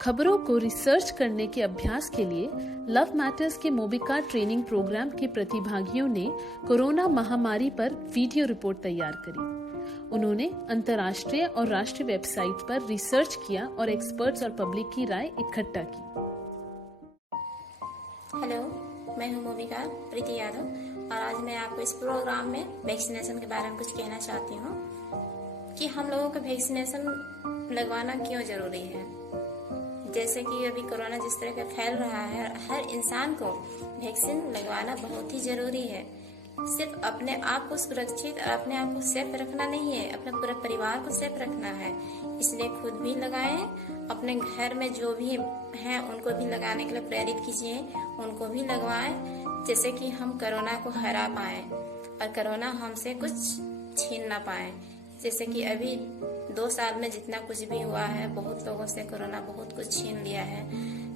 खबरों को रिसर्च करने के अभ्यास के लिए लव मैटर्स के मोबिका ट्रेनिंग प्रोग्राम के प्रतिभागियों ने कोरोना महामारी पर वीडियो रिपोर्ट तैयार करी। उन्होंने अंतर्राष्ट्रीय और राष्ट्रीय वेबसाइट पर रिसर्च किया और एक्सपर्ट्स और पब्लिक की राय इकट्ठा की। हेलो, मैं हूं मोबिका प्रीति यादव और आज मैं आपको इस प्रोग्राम में वैक्सीनेशन के बारे में कुछ कहना चाहती हूं कि हम लोगों को वैक्सीनेशन लगवाना क्यों जरूरी है। जैसे कि अभी कोरोना जिस तरह का फैल रहा है, हर इंसान को वैक्सीन लगवाना बहुत ही जरूरी है। सिर्फ अपने आप को सुरक्षित और अपने आप को सेफ रखना नहीं है, अपने पूरे परिवार को सेफ रखना है। इसलिए खुद भी लगाएं, अपने घर में जो भी हैं उनको भी लगाने के लिए प्रेरित कीजिए, उनको भी लगवाएं, जैसे कि हम कोरोना को हरा पाए और कोरोना हमसे कुछ छीन ना पाए। जैसे कि अभी 2 साल में जितना कुछ भी हुआ है, बहुत लोगों से कोरोना बहुत कुछ छीन लिया है।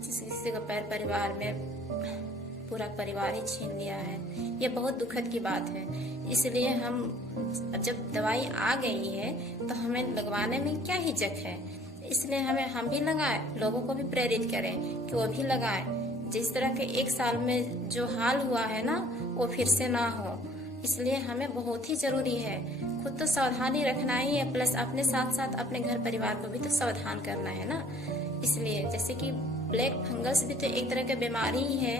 किसी को परिवार में पूरा परिवार ही छीन लिया है। ये बहुत दुखद की बात है। इसलिए हम जब दवाई आ गई है तो हमें लगवाने में क्या हिचक है। इसलिए हम भी लगाएं, लोगों को भी प्रेरित करें कि वो भी लगाएं। जिस तरह के 1 साल में जो हाल हुआ है ना, वो फिर से ना हो। इसलिए हमें बहुत ही जरूरी है। खुद तो सावधानी रखना ही है, प्लस अपने साथ साथ अपने घर परिवार को भी तो सावधान करना है ना। इसलिए जैसे कि ब्लैक फंगस भी तो एक तरह की बीमारी ही है,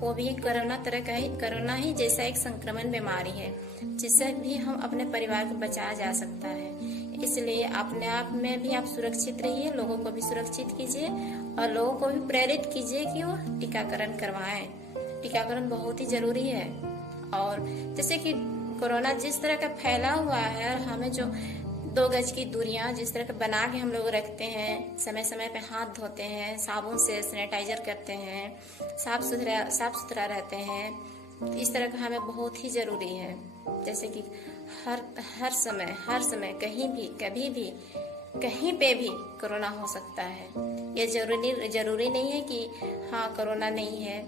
वो भी कोरोना ही जैसा एक संक्रमण बीमारी है, जिससे भी हम अपने परिवार को बचाया जा सकता है। इसलिए अपने आप में भी आप सुरक्षित रहिए, लोगों को भी सुरक्षित कीजिए और लोगों को भी प्रेरित कीजिए कि वो टीकाकरण करवाएं। टीकाकरण बहुत ही जरूरी है। और जैसे कि कोरोना जिस तरह का फैला हुआ है और हमें जो 2 गज की दूरियां जिस तरह का बना के हम लोग रखते हैं, समय समय पे हाथ धोते हैं, साबुन से सैनिटाइजर करते हैं, साफ सुथरा रहते हैं, इस तरह का हमें बहुत ही जरूरी है। जैसे कि हर समय कहीं भी कभी भी कहीं पे भी कोरोना हो सकता है। ये जरूरी नहीं है कि हाँ कोरोना नहीं है,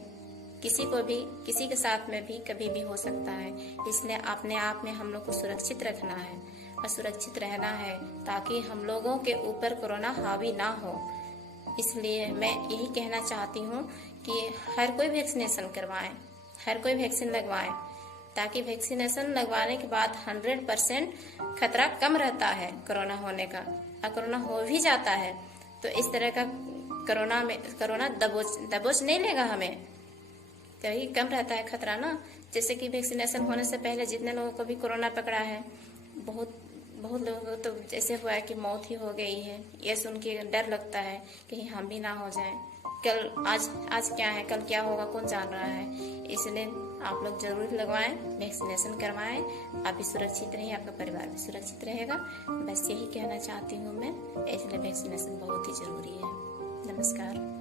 किसी को भी किसी के साथ में भी कभी भी हो सकता है। इसलिए अपने आप में हम लोग को सुरक्षित रखना है और सुरक्षित रहना है ताकि हम लोगों के ऊपर कोरोना हावी ना हो। इसलिए मैं यही कहना चाहती हूँ कि हर कोई वैक्सीनेशन करवाएं, हर कोई वैक्सीन लगवाएं, ताकि वैक्सीनेशन लगवाने के बाद 100% खतरा कम रहता है कोरोना होने का। और कोरोना हो भी जाता है तो इस तरह का कोरोना दबोच नहीं लेगा हमें, तभी कम रहता है खतरा ना। जैसे कि वैक्सीनेशन होने से पहले जितने लोगों को भी कोरोना पकड़ा है, बहुत लोगों को तो जैसे हुआ है कि मौत ही हो गई है। ये सुन के डर लगता है कि हम भी ना हो जाए। आज क्या है, कल क्या होगा, कौन जान रहा है। इसलिए आप लोग जरूर लगवाएं, वैक्सीनेशन करवाएं। आप भी सुरक्षित रहिए, आपका परिवार भी सुरक्षित रहेगा। बस यही कहना चाहती हूँ मैं। इसलिए वैक्सीनेशन बहुत ही जरूरी है। नमस्कार।